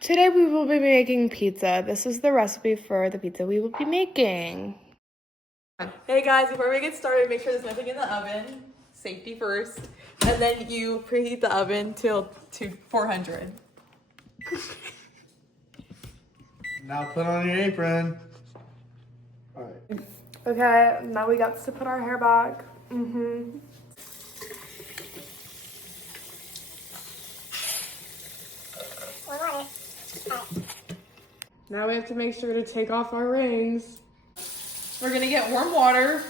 Today we will be making pizza. This is the recipe for the pizza we will be making. Hey guys, before we get started, make sure there's nothing in the oven. Safety first. And then you preheat the oven to 400. Now put on your apron. All right. Okay, now we got to put our hair back. Now we have to make sure to take off our rings. We're gonna get warm water.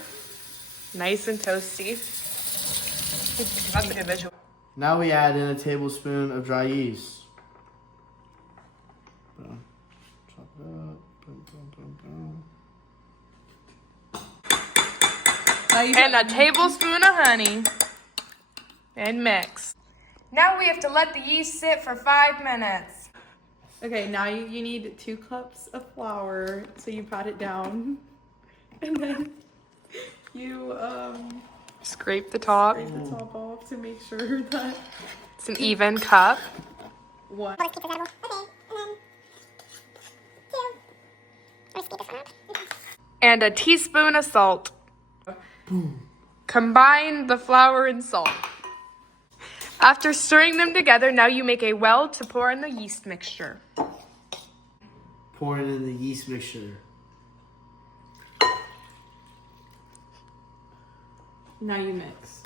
Nice and toasty. That's a good visual. Now we add in a tablespoon of dry yeast. Boom. Chop it up. Boom, boom, boom, boom. And a tablespoon of honey. And mix. Now we have to let the yeast sit for 5 minutes. Okay, now you need 2 cups of flour, so you pat it down. And then you Scrape the top. scrape the top off to make sure that It's an even cup. one. And a teaspoon of salt. Combine the flour and salt. After stirring them together, now you make a well to pour in the yeast mixture. Pour it in the yeast mixture. Now you mix.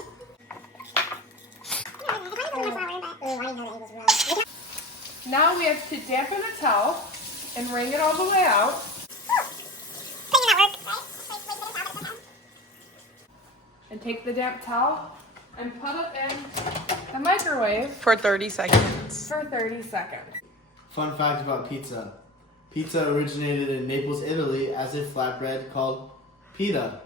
Now we have to dampen the towel and wring it all the way out. And take the damp towel and put it in the microwave For 30 seconds. for 30 seconds. Fun fact about pizza. Pizza originated in Naples, Italy as a flatbread called pita.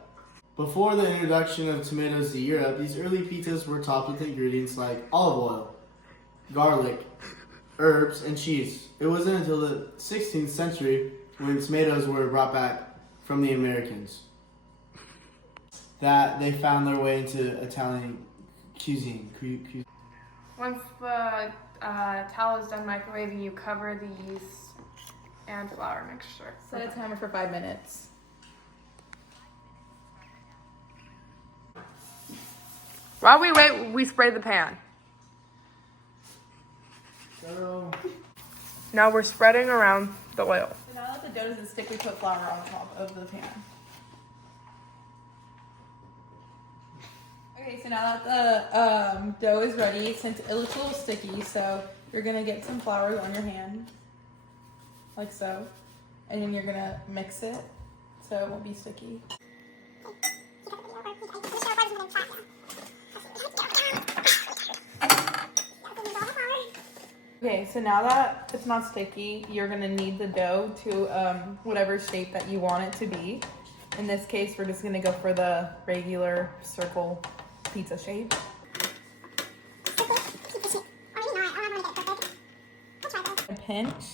Before the introduction of tomatoes to Europe, these early pizzas were topped with ingredients like olive oil, garlic, herbs, and cheese. It wasn't until the 16th century, when tomatoes were brought back from the Americans, that they found their way into Italian cuisine. Once the towel is done microwaving, you cover the yeast and flour mixture. Set a timer for 5 minutes. While we wait, we spray the pan. So, Now we're spreading around the oil. So now that the dough doesn't stick, we put flour on top of the pan. Okay, so now that the dough is ready, since it looks a little sticky, so you're gonna get some flour on your hand, like so, and then you're gonna mix it so it won't be sticky. Okay, so now that it's not sticky, you're gonna knead the dough to whatever shape that you want it to be. In this case, we're just gonna go for the regular circle pizza shape. Pinch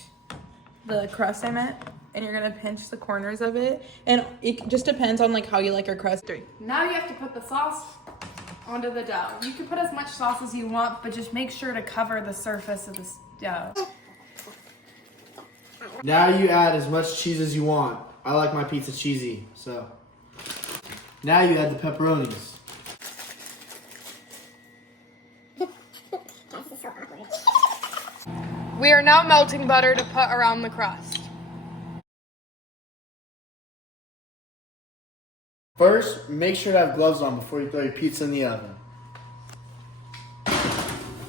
the crust I meant, and you're gonna pinch the corners of it. And it just depends on like how you like your crust. Now you have to put the sauce onto the dough. You can put as much sauce as you want, but just make sure to cover the surface of the dough. now you add as much cheese as you want. I like my pizza cheesy, so. Now you add the pepperonis. We are now melting butter to put around the crust. First, make sure to have gloves on before you throw your pizza in the oven.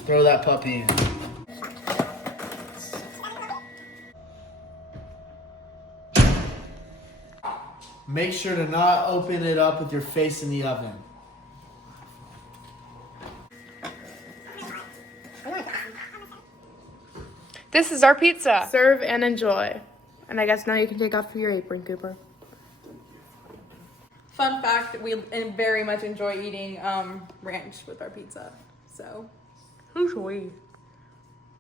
Throw that puppy in. Make sure to not open it up with your face in the oven. This is our pizza. Serve and enjoy. And I guess now you can take off your apron, Cooper. Fun fact, we very much enjoy eating ranch with our pizza. So, Who's we?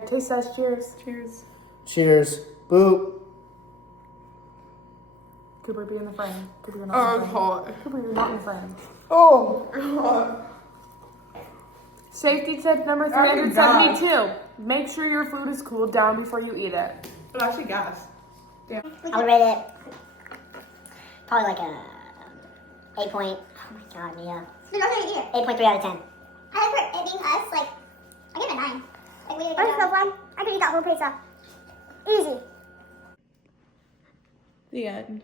Taste test, cheers. Cheers. Cheers. Boop. Cooper, be in the frame. Cooper, you're not in the frame. hot. Cooper, you're not in the frame. Oh, God. Safety tip number Already 372. make sure your food is cooled down before you eat it. But actually, gas. I would rate it probably like a 8 point. Oh my god, Mia. The north eater. 8.3 out of 10. I like for it being us, like, I give it a 9. Like, we did a First good job. one, I could eat that whole pizza. Easy. The end.